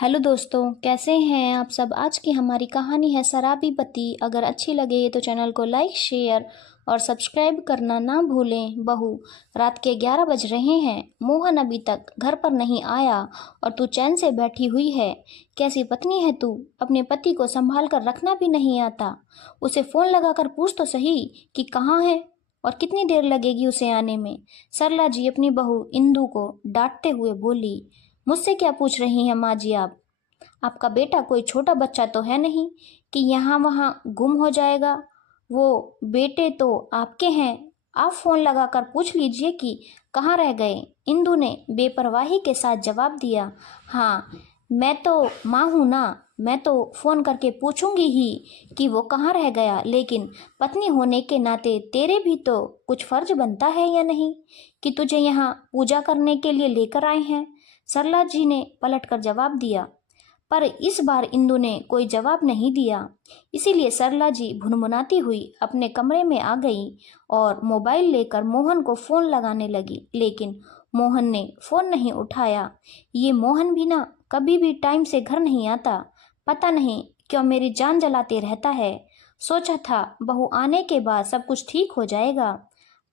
Hello दोस्तों, कैसे हैं आप सब। आज की हमारी कहानी है शराबी पति। अगर अच्छी लगे तो चैनल को लाइक शेयर और सब्सक्राइब करना ना भूलें। बहू, रात के 11 बज रहे हैं। मोहन अभी तक घर पर नहीं आया और तू चैन से बैठी हुई है। कैसी पत्नी है तू, अपने पति को संभाल कर रखना भी नहीं आता। उसे फ़ोन लगाकर पूछ तो सही कि कहाँ है और कितनी देर लगेगी उसे आने में। सरला जी अपनी बहू इंदु को डांटते हुए बोली, मुझसे क्या पूछ रही हैं माँ जी आप। आपका बेटा कोई छोटा बच्चा तो है नहीं कि यहाँ वहाँ गुम हो जाएगा। वो बेटे तो आपके हैं। आप फ़ोन लगाकर पूछ लीजिए कि कहाँ रह गए। इंदु ने बेपरवाही के साथ जवाब दिया, हाँ मैं तो माँ हूँ ना, मैं तो फ़ोन करके पूछूंगी ही कि वो कहाँ रह गया, लेकिन पत्नी होने के नाते तेरे भी तो कुछ फ़र्ज बनता है या नहीं कि तुझे यहाँ पूजा करने के लिए लेकर आए हैं। सरला जी ने पलटकर जवाब दिया, पर इस बार इंदु ने कोई जवाब नहीं दिया। इसीलिए सरला जी भुनभुनाती हुई अपने कमरे में आ गई और मोबाइल लेकर मोहन को फ़ोन लगाने लगी, लेकिन मोहन ने फ़ोन नहीं उठाया। ये मोहन भी ना कभी भी टाइम से घर नहीं आता, पता नहीं क्यों मेरी जान जलाते रहता है। सोचा था बहू आने के बाद सब कुछ ठीक हो जाएगा,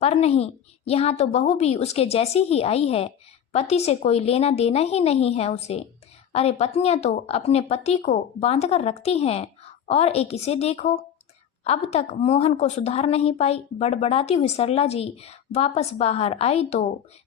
पर नहीं, यहाँ तो बहू भी उसके जैसी ही आई है। पति से कोई लेना देना ही नहीं है उसे। अरे पत्नियां तो अपने पति को बांध कर रखती हैं, और एक इसे देखो। अब तक मोहन को सुधार नहीं पाई बड़बड़ाती हुई सरला जी वापस बाहर आई तो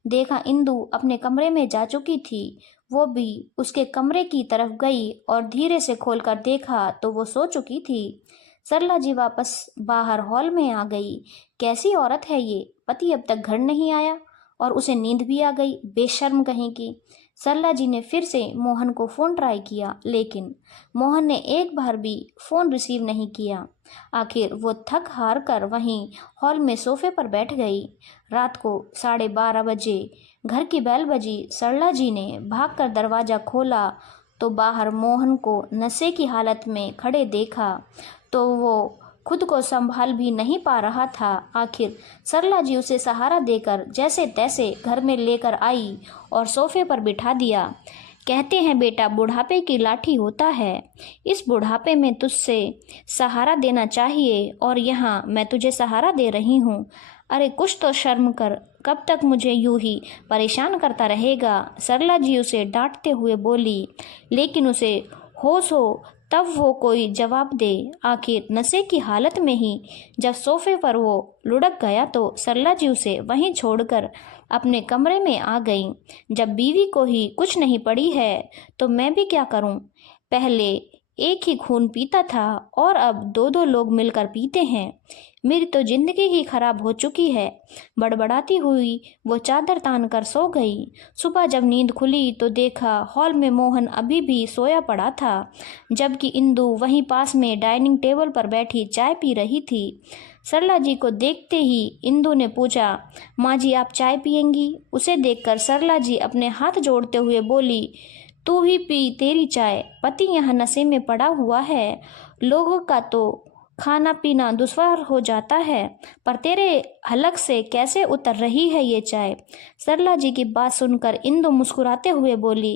देखा इंदु अपने कमरे में जा चुकी थी। वो भी उसके कमरे की तरफ गई और धीरे से खोलकर देखा तो वो सो चुकी थी। सरला जी वापस बाहर हॉल में आ गई। कैसी औरत है ये, पति अब तक घर नहीं आया और उसे नींद भी आ गई, बेशर्म कहीं की। सरला जी ने फिर से मोहन को फ़ोन ट्राई किया, लेकिन मोहन ने एक बार भी फ़ोन रिसीव नहीं किया। आखिर वो थक हार कर वहीं हॉल में सोफे पर बैठ गई। रात को 12:30 बजे घर की बेल बजी। सरला जी ने भागकर दरवाज़ा खोला तो बाहर मोहन को नशे की हालत में खड़े देखा तो वो खुद को संभाल भी नहीं पा रहा था। आखिर सरला जी उसे सहारा देकर जैसे तैसे घर में लेकर आई और सोफे पर बिठा दिया। कहते हैं बेटा बुढ़ापे की लाठी होता है, इस बुढ़ापे में तुझसे सहारा देना चाहिए और यहाँ मैं तुझे सहारा दे रही हूँ। अरे कुछ तो शर्म कर, कब तक मुझे यूं ही परेशान करता रहेगा। सरला जी उसे डांटते हुए बोली, लेकिन उसे होश हो तब वो कोई जवाब दे। आखिर नशे की हालत में ही जब सोफे पर वो लुढ़क गया तो सरला जी उसे वहीं छोड़कर अपने कमरे में आ गई। जब बीवी को ही कुछ नहीं पड़ी है तो मैं भी क्या करूं। पहले एक ही खून पीता था और अब दो दो लोग मिलकर पीते हैं। मेरी तो जिंदगी ही खराब हो चुकी है। बड़बड़ाती हुई वो चादर तान कर सो गई। सुबह जब नींद खुली तो देखा हॉल में मोहन अभी भी सोया पड़ा था, जबकि इंदु वहीं पास में डाइनिंग टेबल पर बैठी चाय पी रही थी। सरला जी को देखते ही इंदु ने पूछा, माँ जी आप चाय पियेंगी। उसे देखकर सरला जी अपने हाथ जोड़ते हुए बोली, तू ही पी तेरी चाय, पति यहाँ नशे में पड़ा हुआ है, लोगों का तो खाना पीना दुश्वार हो जाता है, पर तेरे हलक से कैसे उतर रही है ये चाय। सरला जी की बात सुनकर इंदु मुस्कुराते हुए बोली,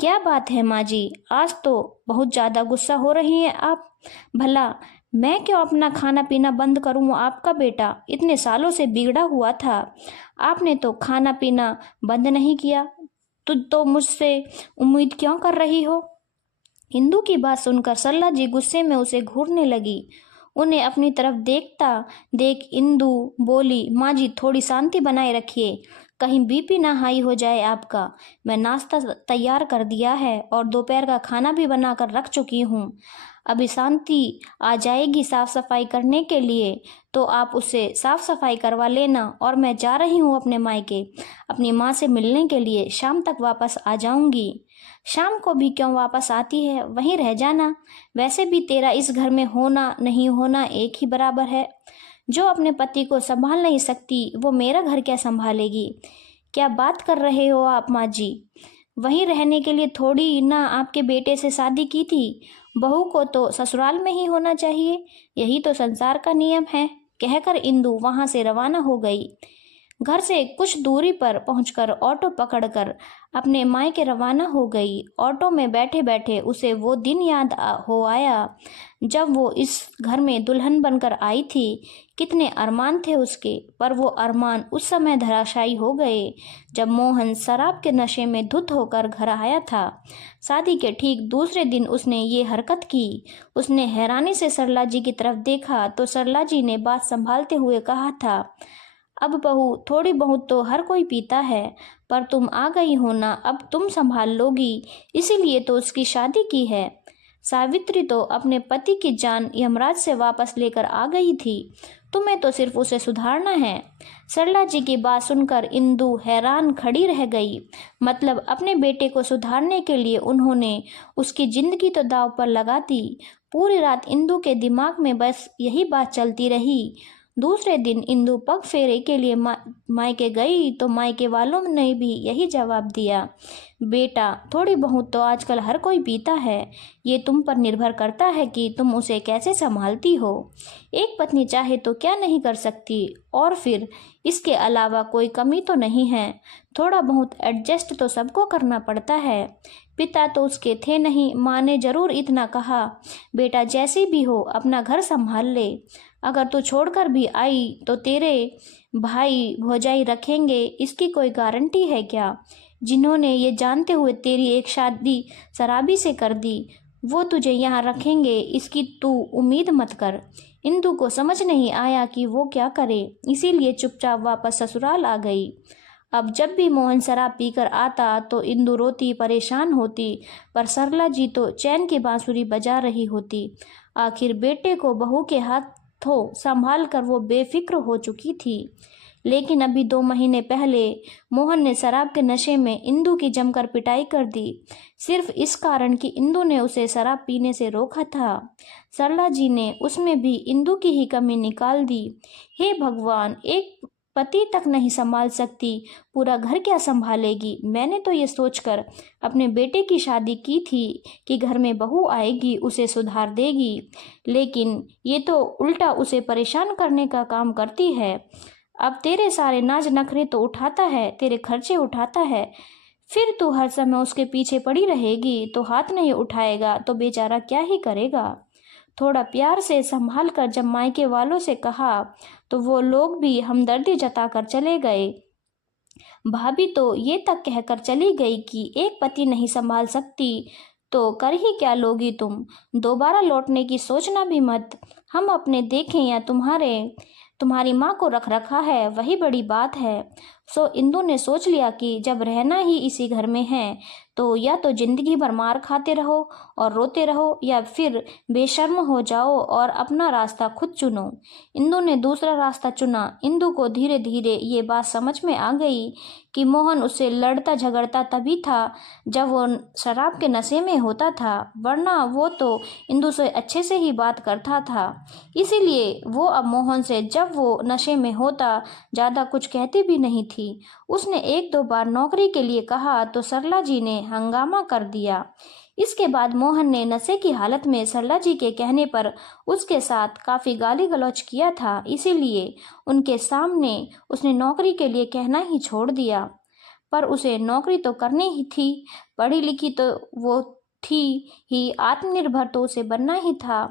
क्या बात है माँ जी, आज तो बहुत ज़्यादा गुस्सा हो रही हैं आप। भला मैं क्यों अपना खाना पीना बंद करूं। आपका बेटा इतने सालों से बिगड़ा हुआ था, आपने तो खाना पीना बंद नहीं किया, तो मुझसे उम्मीद क्यों कर रही हो। इंदु की बात सुनकर सरला जी गुस्से में उसे घूरने लगी। उन्हें अपनी तरफ देखता देख इंदु बोली, माँ जी थोड़ी शांति बनाए रखिए, कहीं बीपी ना हाई हो जाए आपका। मैं नाश्ता तैयार कर दिया है और दोपहर का खाना भी बना कर रख चुकी हूँ। अभी शांति आ जाएगी साफ सफाई करने के लिए तो आप उससे साफ सफाई करवा लेना, और मैं जा रही हूँ अपने मायके अपनी माँ से मिलने के लिए, शाम तक वापस आ जाऊंगी। शाम को भी क्यों वापस आती है, वहीं रह जाना, वैसे भी तेरा इस घर में होना नहीं होना एक ही बराबर है। जो अपने पति को संभाल नहीं सकती वो मेरा घर क्या संभालेगी। क्या बात कर रहे हो आप माँ जी, वहीं रहने के लिए थोड़ी ना आपके बेटे से शादी की थी। बहू को तो ससुराल में ही होना चाहिए, यही तो संसार का नियम है, कहकर इंदु वहां से रवाना हो गई। घर से कुछ दूरी पर पहुंचकर ऑटो पकड़कर अपने मायके रवाना हो गई। ऑटो में बैठे बैठे उसे वो दिन याद हो आया जब वो इस घर में दुल्हन बनकर आई थी। कितने अरमान थे उसके, पर वो अरमान उस समय धराशायी हो गए जब मोहन शराब के नशे में धुत होकर घर आया था। शादी के ठीक दूसरे दिन उसने ये हरकत की। उसने हैरानी से सरला जी की तरफ देखा तो सरला जी ने बात संभालते हुए कहा था, अब बहू, थोड़ी बहुत तो हर कोई पीता है, पर तुम आ गई हो ना, अब तुम संभाल लोगी, इसीलिए तो उसकी शादी की है। सावित्री तो अपने पति की जान यमराज से वापस लेकर आ गई थी, तुम्हें तो सिर्फ उसे सुधारना है। सरला जी की बात सुनकर इंदु हैरान खड़ी रह गई। मतलब अपने बेटे को सुधारने के लिए उन्होंने उसकी जिंदगी तो दांव पर लगा दी। पूरी रात इंदु के दिमाग में बस यही बात चलती रही। दूसरे दिन इंदु पग फेरे के लिए मायके गई तो मायके वालों ने भी यही जवाब दिया, बेटा, थोड़ी बहुत तो आजकल हर कोई पीता है, ये तुम पर निर्भर करता है कि तुम उसे कैसे संभालती हो। एक पत्नी चाहे तो क्या नहीं कर सकती, और फिर इसके अलावा कोई कमी तो नहीं है, थोड़ा बहुत एडजस्ट तो सबको करना पड़ता है। पिता तो उसके थे नहीं, माँ ने जरूर इतना कहा, बेटा जैसी भी हो अपना घर संभाल ले, अगर तू छोड़कर भी आई तो तेरे भाई भौजाई रखेंगे, इसकी कोई गारंटी है क्या? जिन्होंने ये जानते हुए तेरी एक शादी शराबी से कर दी, वो तुझे यहाँ रखेंगे, इसकी तू उम्मीद मत कर। इंदु को समझ नहीं आया कि वो क्या करे, इसीलिए चुपचाप वापस ससुराल आ गई। अब जब भी मोहन शराब पीकर आता तो इंदु रोती परेशान होती, पर सरला जी तो चैन की बांसुरी बजा रही होती। आखिर बेटे को बहू के हाथों संभाल कर वो बेफिक्र हो चुकी थी। लेकिन अभी 2 महीने पहले मोहन ने शराब के नशे में इंदु की जमकर पिटाई कर दी, सिर्फ इस कारण कि इंदु ने उसे शराब पीने से रोका था। सरला जी ने उसमें भी इंदु की ही कमी निकाल दी। हे भगवान, एक पति तक नहीं संभाल सकती, पूरा घर क्या संभालेगी। मैंने तो ये सोचकर अपने बेटे की शादी की थी कि घर में बहू आएगी, उसे सुधार देगी, लेकिन ये तो उल्टा उसे परेशान करने का काम करती है। अब तेरे सारे नाज नखरे तो उठाता है, तेरे खर्चे उठाता है, फिर तू हर समय उसके पीछे पड़ी रहेगी तो हाथ नहीं उठाएगा तो बेचारा क्या ही करेगा। थोड़ा प्यार से संभाल कर जब मायके वालों से कहा तो वो लोग भी हमदर्दी जताकर चले गए। भाभी तो ये तक कहकर चली गई कि एक पति नहीं संभाल सकती तो कर ही क्या लोगी तुम, दोबारा लौटने की सोचना भी मत, हम अपने देखें या तुम्हारी माँ को रख रखा है, वही बड़ी बात है। सो इंदु ने सोच लिया कि जब रहना ही इसी घर में है तो या तो जिंदगी भर मार खाते रहो और रोते रहो, या फिर बेशर्म हो जाओ और अपना रास्ता खुद चुनो। इंदु ने दूसरा रास्ता चुना। इंदु को धीरे धीरे ये बात समझ में आ गई कि मोहन उससे लड़ता झगड़ता तभी था जब वो शराब के नशे में होता था, वरना वो तो इंदु से अच्छे से ही बात करता था। इसीलिए वो अब मोहन से जब वो नशे में होता ज़्यादा कुछ कहती भी नहीं थी। उसने 1-2 बार नौकरी के लिए कहा तो सरला जी ने हंगामा कर दिया। इसके बाद मोहन ने नशे की हालत में सरला जी के कहने पर उसके साथ काफ़ी गाली गलौज किया था, इसीलिए उनके सामने उसने नौकरी के लिए कहना ही छोड़ दिया। पर उसे नौकरी तो करनी ही थी, पढ़ी लिखी तो वो थी ही, आत्मनिर्भर तो उसे बनना ही था,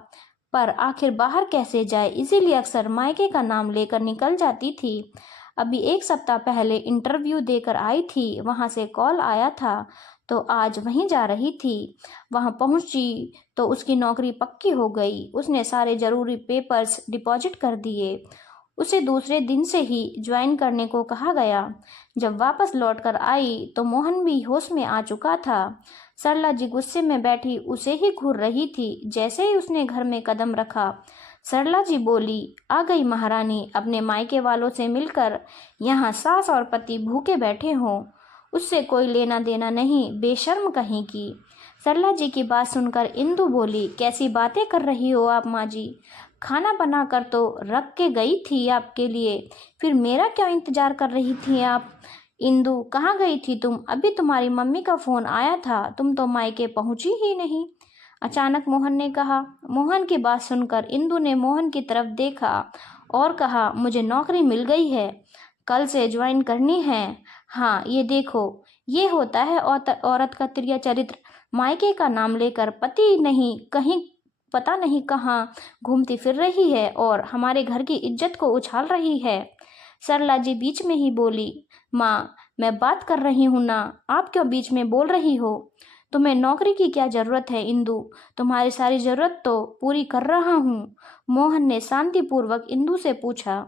पर आखिर बाहर कैसे जाए, इसीलिए अक्सर मायके का नाम लेकर निकल जाती थी। अभी 1 सप्ताह पहले इंटरव्यू देकर आई थी, वहाँ से कॉल आया था तो आज वहीं जा रही थी। वहाँ पहुँची तो उसकी नौकरी पक्की हो गई। उसने सारे ज़रूरी पेपर्स डिपॉजिट कर दिए। उसे दूसरे दिन से ही ज्वाइन करने को कहा गया। जब वापस लौटकर आई तो मोहन भी होश में आ चुका था। सरला जी गुस्से में बैठी उसे ही घूर रही थी। जैसे ही उसने घर में कदम रखा, सरला जी बोली, आ गई महारानी अपने मायके वालों से मिलकर, यहाँ सास और पति भूखे बैठे हों, उससे कोई लेना देना नहीं, बेशर्म कहीं की। सरला जी की बात सुनकर इंदु बोली, कैसी बातें कर रही हो आप माँ जी, खाना बनाकर तो रख के गई थी आपके लिए, फिर मेरा क्या इंतजार कर रही थी आप? इंदु, कहाँ गई थी तुम? अभी तुम्हारी मम्मी का फ़ोन आया था, तुम तो मायके पहुंची ही नहीं, अचानक मोहन ने कहा। मोहन की बात सुनकर इंदु ने मोहन की तरफ देखा और कहा, मुझे नौकरी मिल गई है, कल से ज्वाइन करनी है। हाँ, ये देखो, ये होता है औरत का प्रिय चरित्र। मायके का नाम लेकर पति नहीं कहीं पता नहीं कहाँ घूमती फिर रही है और हमारे घर की इज्जत को उछाल रही है। सरला जी बीच में ही बोली, माँ, मैं बात कर रही हूँ ना, आप क्यों बीच में बोल रही हो? तुम्हें नौकरी की क्या जरूरत है इंदु? तुम्हारी सारी जरूरत तो पूरी कर रहा हूँ। मोहन ने शांतिपूर्वक इंदु से पूछा।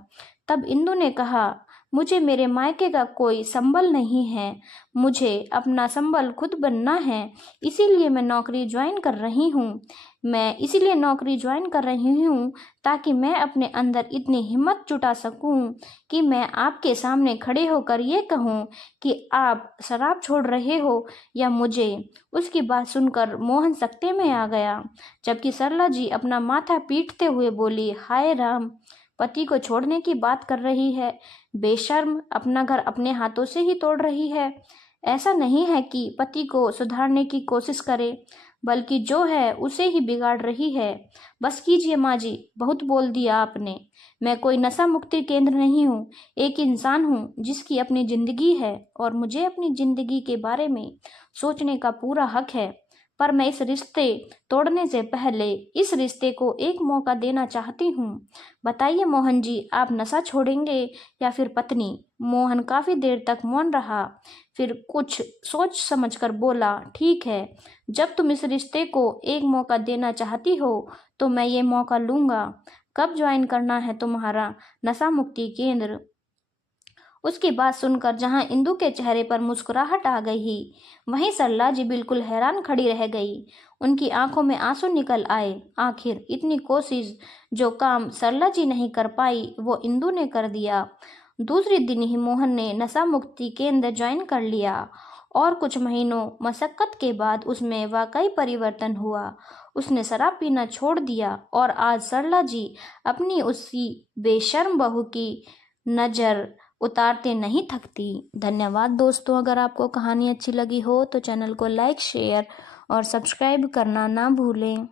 तब इंदु ने कहा, मुझे मेरे मायके का कोई संबल नहीं है, मुझे अपना संबल खुद बनना है, इसीलिए मैं नौकरी ज्वाइन कर रही हूँ। ताकि मैं अपने अंदर इतनी हिम्मत जुटा सकूं कि मैं आपके सामने खड़े होकर ये कहूं कि आप शराब छोड़ रहे हो या मुझे। उसकी बात सुनकर मोहन सकते में आ गया, जबकि सरला जी अपना माथा पीटते हुए बोली, हाय राम, पति को छोड़ने की बात कर रही है, बेशर्म, अपना घर अपने हाथों से ही तोड़ रही है। ऐसा नहीं है कि पति को सुधारने की कोशिश करे, बल्कि जो है उसे ही बिगाड़ रही है। बस कीजिए माँ जी, बहुत बोल दिया आपने। मैं कोई नशा मुक्ति केंद्र नहीं हूँ, एक इंसान हूँ जिसकी अपनी जिंदगी है और मुझे अपनी जिंदगी के बारे में सोचने का पूरा हक है। पर मैं इस रिश्ते तोड़ने से पहले इस रिश्ते को एक मौका देना चाहती हूँ। बताइए मोहन जी, आप नशा छोड़ेंगे या फिर पत्नी? मोहन काफी देर तक मौन रहा, फिर कुछ सोच समझकर बोला, ठीक है, जब तुम इस रिश्ते को एक मौका देना चाहती हो तो मैं ये मौका लूंगा। कब ज्वाइन करना है तुम्हारा नशा मुक्ति केंद्र? उसकी बात सुनकर जहां इंदु के चेहरे पर मुस्कुराहट आ गई, वहीं सरला जी बिल्कुल हैरान खड़ी रह गई। उनकी आंखों में आंसू निकल आए। आखिर इतनी कोशिश जो काम सरला जी नहीं कर पाई वो इंदु ने कर दिया। दूसरे दिन ही मोहन ने नशा मुक्ति केंद्र ज्वाइन कर लिया और कुछ महीनों मशक्कत के बाद उसमें वाकई परिवर्तन हुआ। उसने शराब पीना छोड़ दिया और आज सरला जी अपनी उसी बेशर्म बहू की नज़र उतारते नहीं थकती। धन्यवाद दोस्तों, अगर आपको कहानी अच्छी लगी हो तो चैनल को लाइक, शेयर और सब्सक्राइब करना ना भूलें।